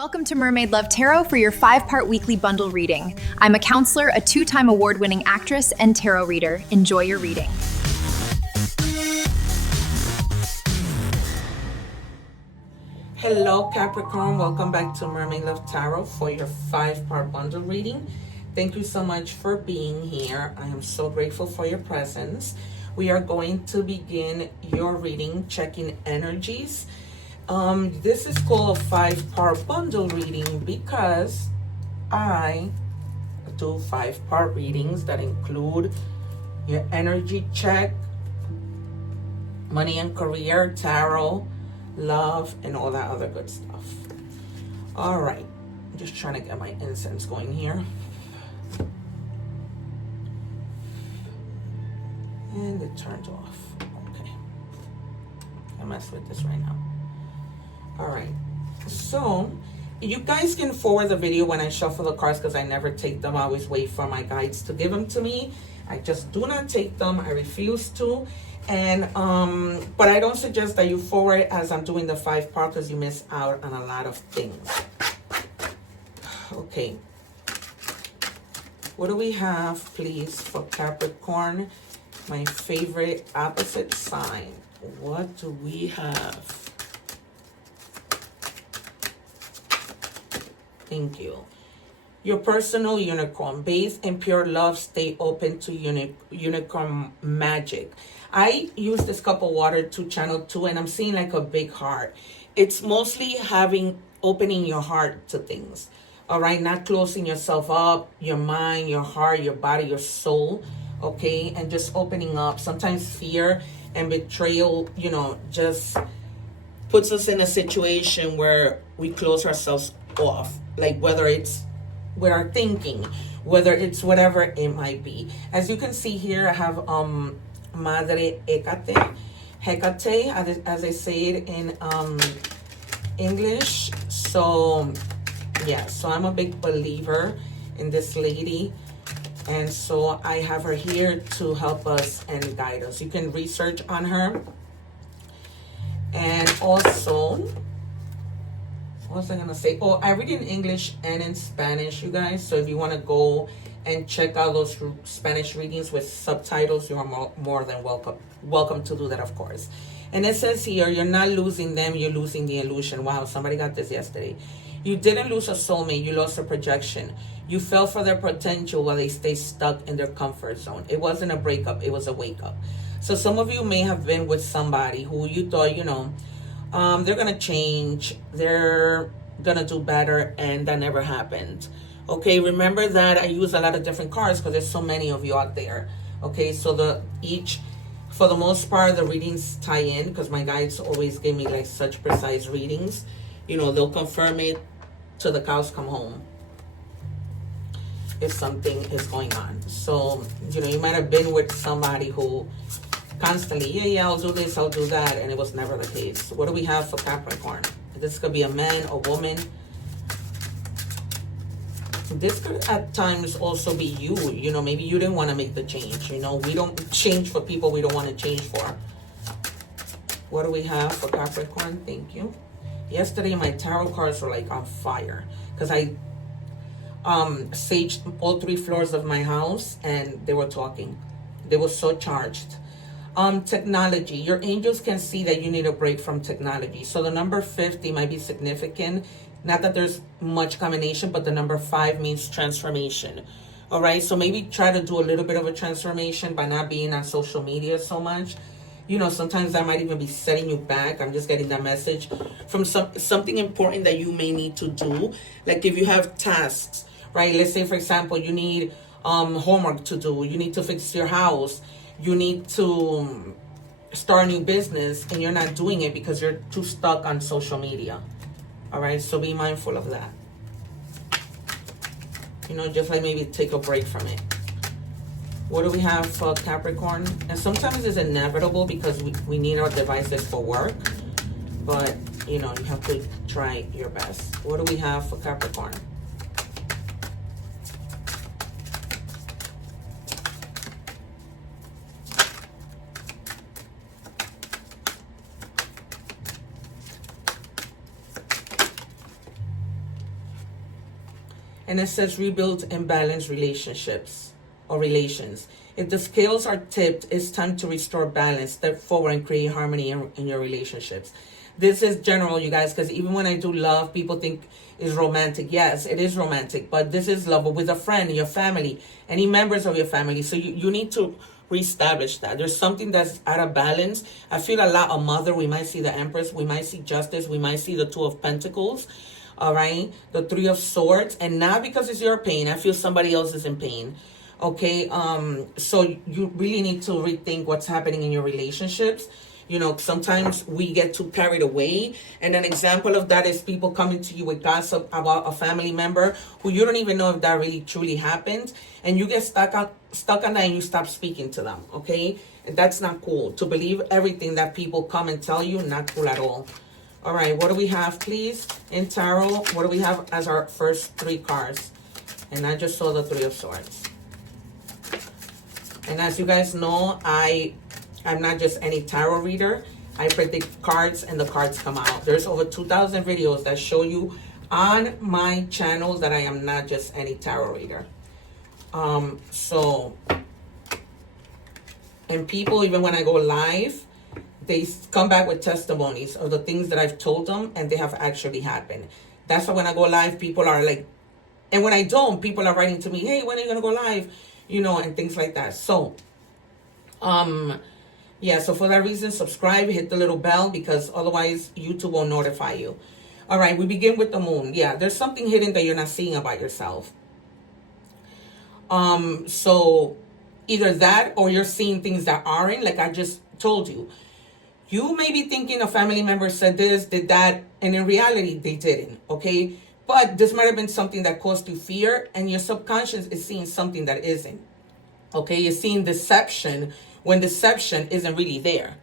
Welcome to Mermaid Love Tarot for your 5-part weekly bundle reading. I'm a counselor, a 2-time award-winning actress, and tarot reader. Enjoy your reading. Hello Capricorn, welcome back to Mermaid Love Tarot for your 5-part bundle reading. Thank you so much for being here. I am so grateful for your presence. We are going to begin your reading, checking energies. This is called a 5-part bundle reading because I do 5-part readings that include your energy check, money and career, tarot, love, and all that other good stuff. All right, I'm just trying to get my incense going here. And it turned off. Okay, I mess with this right now. All right, so you guys can forward the video when I shuffle the cards because I never take them. I always wait for my guides to give them to me. I just do not take them. I refuse to. And but I don't suggest that you forward as I'm doing the 5-part because you miss out on a lot of things. Okay, what do we have, please, for Capricorn, my favorite opposite sign? What do we have? Thank you. Your personal unicorn. Bathe in pure love. Stay open to unicorn magic. I use this cup of water to channel too, and I'm seeing like a big heart. It's mostly opening your heart to things. All right, not closing yourself up, your mind, your heart, your body, your soul. Okay, and just opening up. Sometimes fear and betrayal, just puts us in a situation where we close ourselves off. Like whether it's with our thinking, whether it's whatever it might be. As you can see here, I have Madre Hecate, as I say it in English. So yeah, so I'm a big believer in this lady, and so I have her here to help us and guide us. You can research on her. And also, what was I gonna say? Oh, I read in English and in Spanish, you guys. So if you want to go and check out those Spanish readings with subtitles, you are more than welcome to do that, of course. And it says here, you're not losing them, you're losing the illusion. Wow, somebody got this yesterday. You didn't lose a soulmate, you lost a projection. You fell for their potential while they stay stuck in their comfort zone. It wasn't a breakup, it was a wake up. So some of you may have been with somebody who you thought, they're gonna change, they're gonna do better, and that never happened. Okay, remember that I use a lot of different cards because there's so many of you out there. Okay, so for the most part, the readings tie in because my guides always give me like such precise readings. They'll confirm it till the cows come home if something is going on. So, you might have been with somebody who constantly, yeah, I'll do this, I'll do that, and it was never the case. What do we have for Capricorn? This could be a man, a woman. This could at times also be you. Maybe you didn't want to make the change. We don't change for people we don't want to change for. What do we have for Capricorn? Thank you. Yesterday, my tarot cards were like on fire because I saged all 3 floors of my house and they were talking. They were so charged. Technology. Your angels can see that you need a break from technology. So the number 50 might be significant. Not that there's much combination, but the number 5 means transformation. All right. So maybe try to do a little bit of a transformation by not being on social media so much. Sometimes that might even be setting you back. I'm just getting that message from something important that you may need to do. Like if you have tasks, right? Let's say, for example, you need homework to do. You need to fix your house. You need to start a new business and you're not doing it because you're too stuck on social media. All right, so be mindful of that. Just like maybe take a break from it. What do we have for Capricorn? And sometimes it's inevitable because we need our devices for work. But, you have to try your best. What do we have for Capricorn? And it says rebuild imbalanced relationships or relations. If the scales are tipped, it's time to restore balance, step forward and create harmony in your relationships. This is general, you guys, because even when I do love, people think it's romantic. Yes, it is romantic, but this is love with a friend, your family, any members of your family. So you need to reestablish that. There's something that's out of balance. I feel a lot of mother. We might see the Empress. We might see Justice. We might see the Two of Pentacles. All right. The Three of Swords. And not because it's your pain. I feel somebody else is in pain. Okay. So you really need to rethink what's happening in your relationships. You know, sometimes we get too carried away. And an example of that is people coming to you with gossip about a family member who you don't even know if that really truly happened. And you get stuck on that and you stop speaking to them, okay? And that's not cool. To believe everything that people come and tell you, not cool at all. All right, what do we have, please, in tarot? What do we have as our first 3 cards? And I just saw the Three of Swords. And as you guys know, I'm not just any tarot reader. I predict cards and the cards come out. There's over 2,000 videos that show you on my channel that I am not just any tarot reader. And people, even when I go live, they come back with testimonies of the things that I've told them and they have actually happened. That's why when I go live, people are like, and when I don't, people are writing to me, hey, when are you going to go live? You know, and things like that. So, yeah, so for that reason, subscribe, hit the little bell, because otherwise YouTube won't notify you. All right, we begin with the Moon. Yeah, there's something hidden that you're not seeing about yourself. So either that or you're seeing things that aren't, like I just told you. You may be thinking a family member said this, did that, and in reality, they didn't, okay? But this might have been something that caused you fear, and your subconscious is seeing something that isn't, okay? You're seeing deception when deception isn't really there,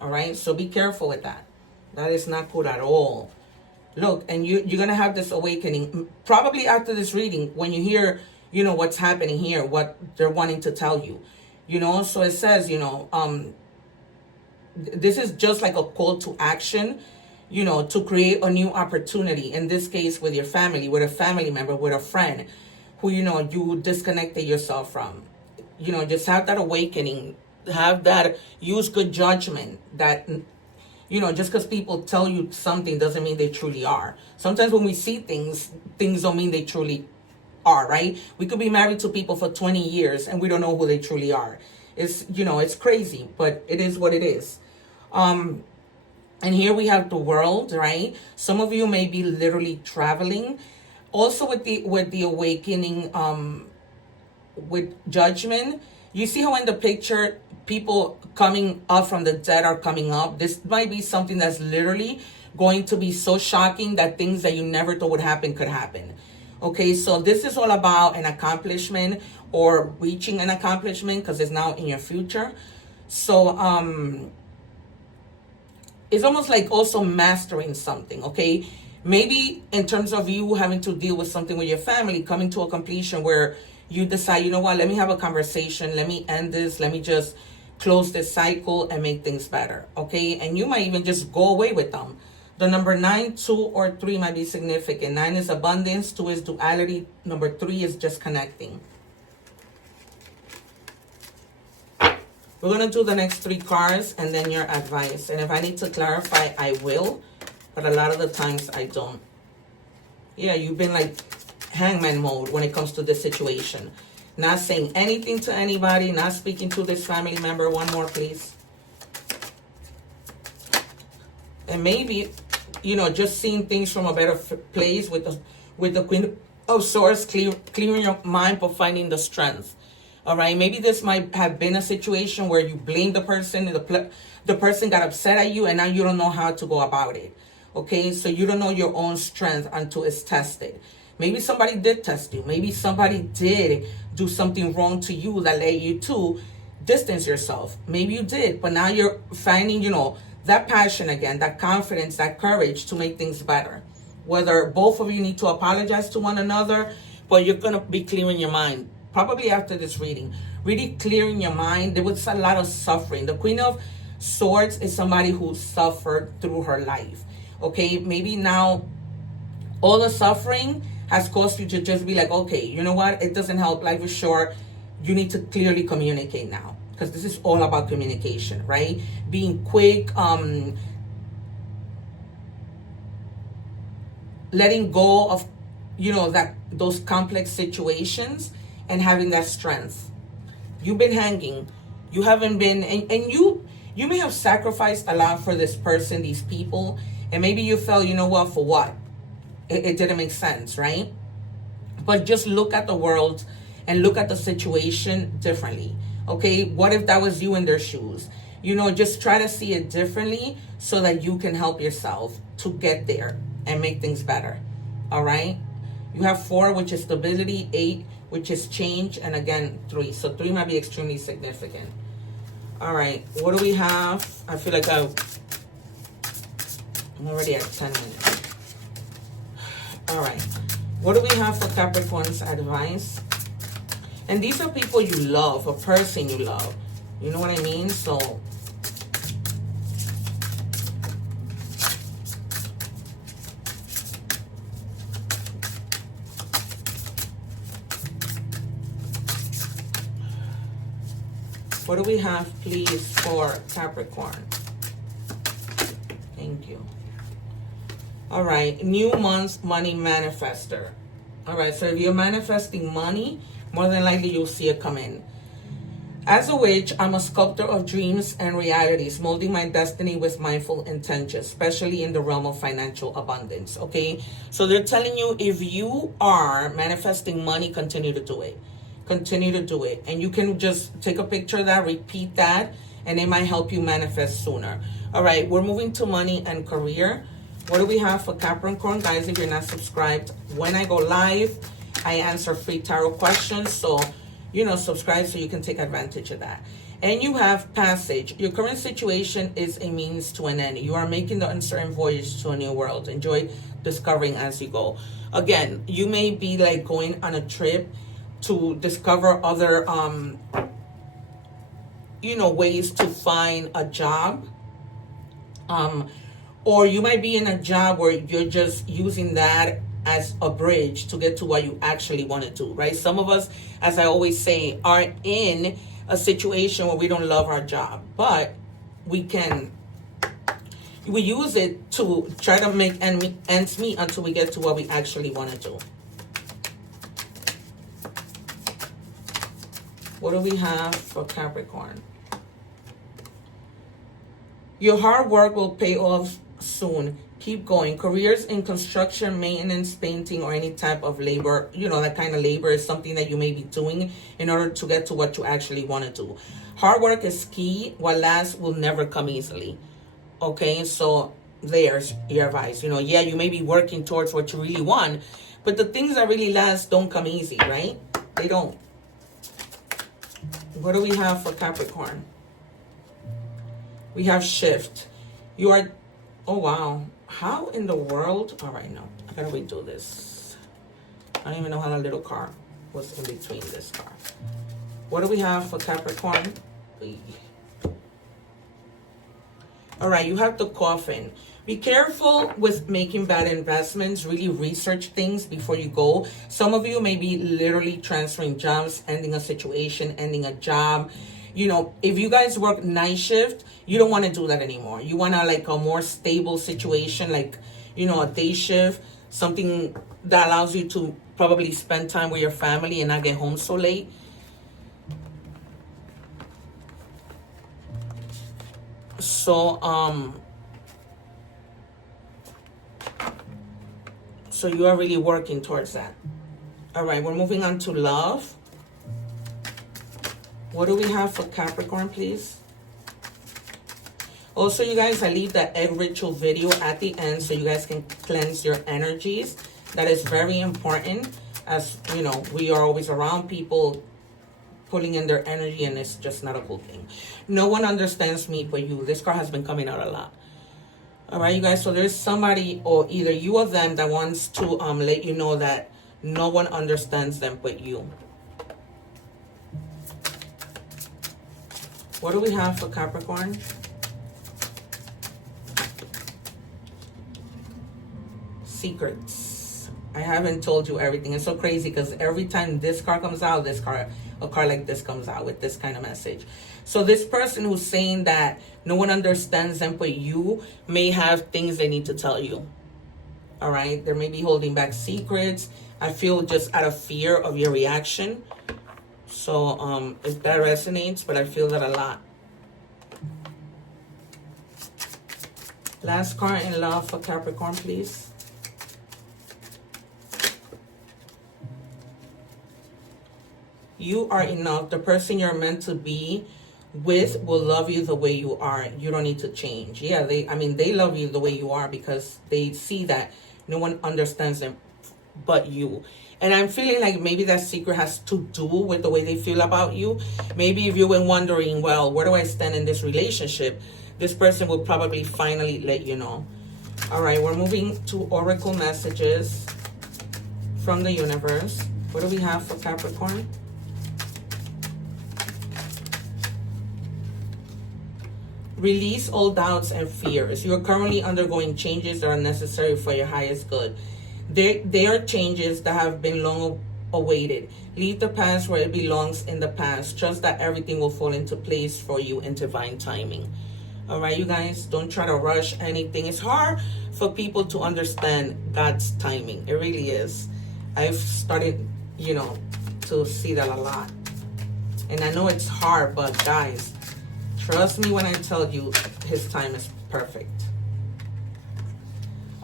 all right? So be careful with that. That is not good at all. Look, and you're going to have this awakening, probably after this reading, when you hear, you know, what's happening here, what they're wanting to tell you, you know? So it says, you know, this is just like a call to action, you know, to create a new opportunity. In this case, with your family, with a family member, with a friend who, you know, you disconnected yourself from. You know, just have that awakening, have that, use good judgment. That, you know, just because people tell you something doesn't mean they truly are. Sometimes when we see things don't mean they truly are, right? We could be married to people for 20 years and we don't know who they truly are. It's, you know, it's crazy, but it is what it is. And here we have the World, right? Some of you may be literally traveling. Also with the awakening, with Judgment, you see how in the picture people coming up from the dead are coming up. This might be something that's literally going to be so shocking that things that you never thought would happen could happen. Okay, so this is all about an accomplishment or reaching an accomplishment because it's now in your future. So it's almost like also mastering something, okay? Maybe in terms of you having to deal with something with your family, coming to a completion where you decide, you know what, let me have a conversation, let me end this, let me just close this cycle and make things better, okay? And you might even just go away with them. The number 9, 2, or 3 might be significant. 9 is abundance, 2 is duality, number 3 is just connecting. We're going to do the next 3 cards and then your advice. And if I need to clarify, I will. But a lot of the times I don't. Yeah, you've been like hangman mode when it comes to this situation. Not saying anything to anybody, not speaking to this family member. One more, please. And maybe, you know, just seeing things from a better place with the Queen of Swords, clearing your mind for finding the strength. All right, maybe this might have been a situation where you blame the person, and the person got upset at you, and now you don't know how to go about it. Okay, so you don't know your own strength until it's tested. Maybe somebody did test you. Maybe somebody did do something wrong to you that led you to distance yourself. Maybe you did, but now you're finding, you know, that passion again, that confidence, that courage to make things better. Whether both of you need to apologize to one another, but you're going to be clearing your mind. Probably after this reading, really clearing your mind. There was a lot of suffering. The Queen of Swords is somebody who suffered through her life. Okay, maybe now all the suffering has caused you to just be like, okay, you know what? It doesn't help. Life is short. You need to clearly communicate now, because this is all about communication, right? Being quick, letting go of, you know, that those complex situations and having that strength. You've been hanging. You haven't been, and you may have sacrificed a lot for this person, these people, and maybe you felt, you know what, for what? It didn't make sense, right? But just look at the world and look at the situation differently. Okay, what if that was you in their shoes? You know, just try to see it differently so that you can help yourself to get there and make things better. All right, you have 4, which is stability, 8, which is change, and again 3. So 3 might be extremely significant. All right, what do we have? I feel like I'm already at 10 minutes. All right, what do we have for Capricorn's advice? And these are people you love, a person you love. You know what I mean? So what do we have, please, for Capricorn? Thank you. All right, new month money manifester. All right, so if you're manifesting money, more than likely you'll see it come in. As a witch, I'm a sculptor of dreams and realities, molding my destiny with mindful intention, especially in the realm of financial abundance, okay? So they're telling you, if you are manifesting money, continue to do it. Continue to do it. And you can just take a picture of that, repeat that, and it might help you manifest sooner. All right, we're moving to money and career. What do we have for Capricorn? Guys, if you're not subscribed, when I go live, I answer free tarot questions. So, you know, subscribe so you can take advantage of that. And you have passage. Your current situation is a means to an end. You are making the uncertain voyage to a new world. Enjoy discovering as you go. Again, you may be like going on a trip to discover other, you know, ways to find a job. Or you might be in a job where you're just using that as a bridge to get to what you actually want to do, right? Some of us, as I always say, are in a situation where we don't love our job, but we use it to try to make ends meet until we get to what we actually want to do. What do we have for Capricorn? Your hard work will pay off soon. Keep going. Careers in construction, maintenance, painting, or any type of labor, you know, that kind of labor is something that you may be doing in order to get to what you actually want to do. Hard work is key. What lasts will never come easily. Okay, so there's your advice. You know, yeah, you may be working towards what you really want, but the things that really last don't come easy, right? They don't. What do we have for Capricorn? We have shift. You are, oh wow. How in the world? All right, no, I gotta redo this. I don't even know how that little car was in between this car. What do we have for Capricorn? All right, you have the coffin. Be careful with making bad investments. Really research things before you go. Some of you may be literally transferring jobs, ending a situation, ending a job. You know, if you guys work night shift, you don't want to do that anymore. You want to like a more stable situation, like, you know, a day shift, something that allows you to probably spend time with your family and not get home so late. So you are really working towards that. All right, we're moving on to love. What do we have for Capricorn, please? Also, you guys, I leave the egg ritual video at the end so you guys can cleanse your energies. That is very important, as you know, we are always around people pulling in their energy, and it's just not a cool thing. No one understands me but you. This card has been coming out a lot. All right, you guys, so there's somebody, or either you or them, that wants to let you know that no one understands them but you. What do we have for Capricorn? Secrets. I haven't told you everything. It's so crazy because every time this card comes out, a card like this comes out with this kind of message. So this person who's saying that no one understands them but you may have things they need to tell you. All right, they may be holding back secrets. I feel just out of fear of your reaction. So if that resonates, but I feel that a lot. Last card in love for Capricorn, please. You are enough. The person you're meant to be with will love you the way you are. You don't need to change. Yeah, they love you the way you are because they see that no one understands them but you. And I'm feeling like maybe that secret has to do with the way they feel about you. Maybe if you've been wondering, well, where do I stand in this relationship? This person will probably finally let you know. All right, we're moving to oracle messages from the universe. What do we have for Capricorn? Release all doubts and fears. You are currently undergoing changes that are necessary for your highest good. They are changes that have been long awaited. Leave the past where it belongs in the past. Trust that everything will fall into place for you in divine timing. All right, you guys, don't try to rush anything. It's hard for people to understand God's timing. It really is. I've started, to see that a lot. And I know it's hard, but guys, trust me when I tell you his time is perfect.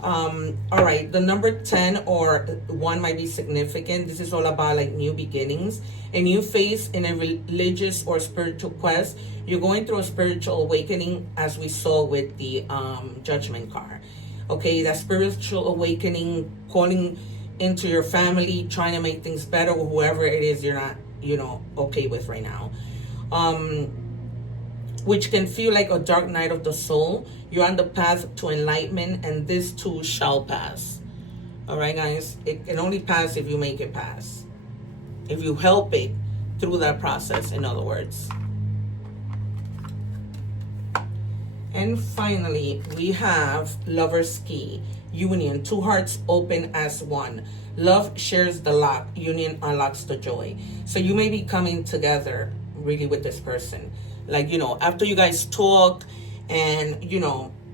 All right, the number 10 or 1 might be significant. This is all about like new beginnings. A new phase in a religious or spiritual quest. You're going through a spiritual awakening, as we saw with the Judgment card. Okay, that spiritual awakening, calling into your family, trying to make things better with whoever it is you're not, okay with right now. Which can feel like a dark night of the soul. You're on the path to enlightenment, and this too shall pass. All right, guys, it can only pass if you make it pass. If you help it through that process, in other words. And finally, we have Lover's Key. Union, 2 hearts open as one. Love shares the lock. Union unlocks the joy. So you may be coming together really with this person. Like, after you guys talk and,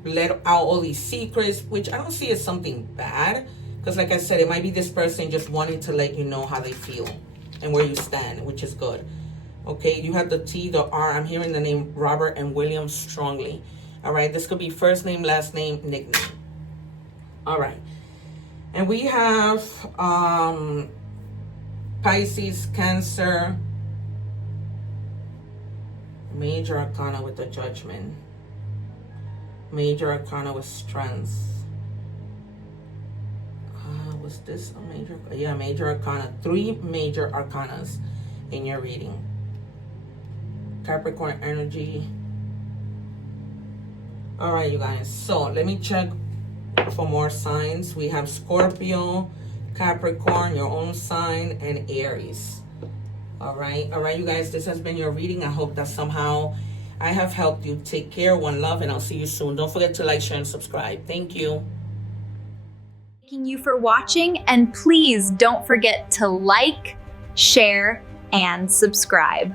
let out all these secrets, which I don't see as something bad. Because like I said, it might be this person just wanting to let you know how they feel and where you stand, which is good. Okay, you have the T, the R. I'm hearing the name Robert and William strongly. All right, this could be first name, last name, nickname. All right. And we have Pisces, Cancer, Major Arcana with the Judgment. Major Arcana with Strength. Was this a major? Yeah, Major Arcana. 3 Major Arcanas in your reading. Capricorn energy. All right, you guys. So let me check for more signs. We have Scorpio, Capricorn, your own sign, and Aries. All right, you guys. This has been your reading. I hope that somehow I have helped you. Take care. One love, and I'll see you soon. Don't forget to like, share, and subscribe. Thank you. Thanking you for watching, and please don't forget to like, share, and subscribe.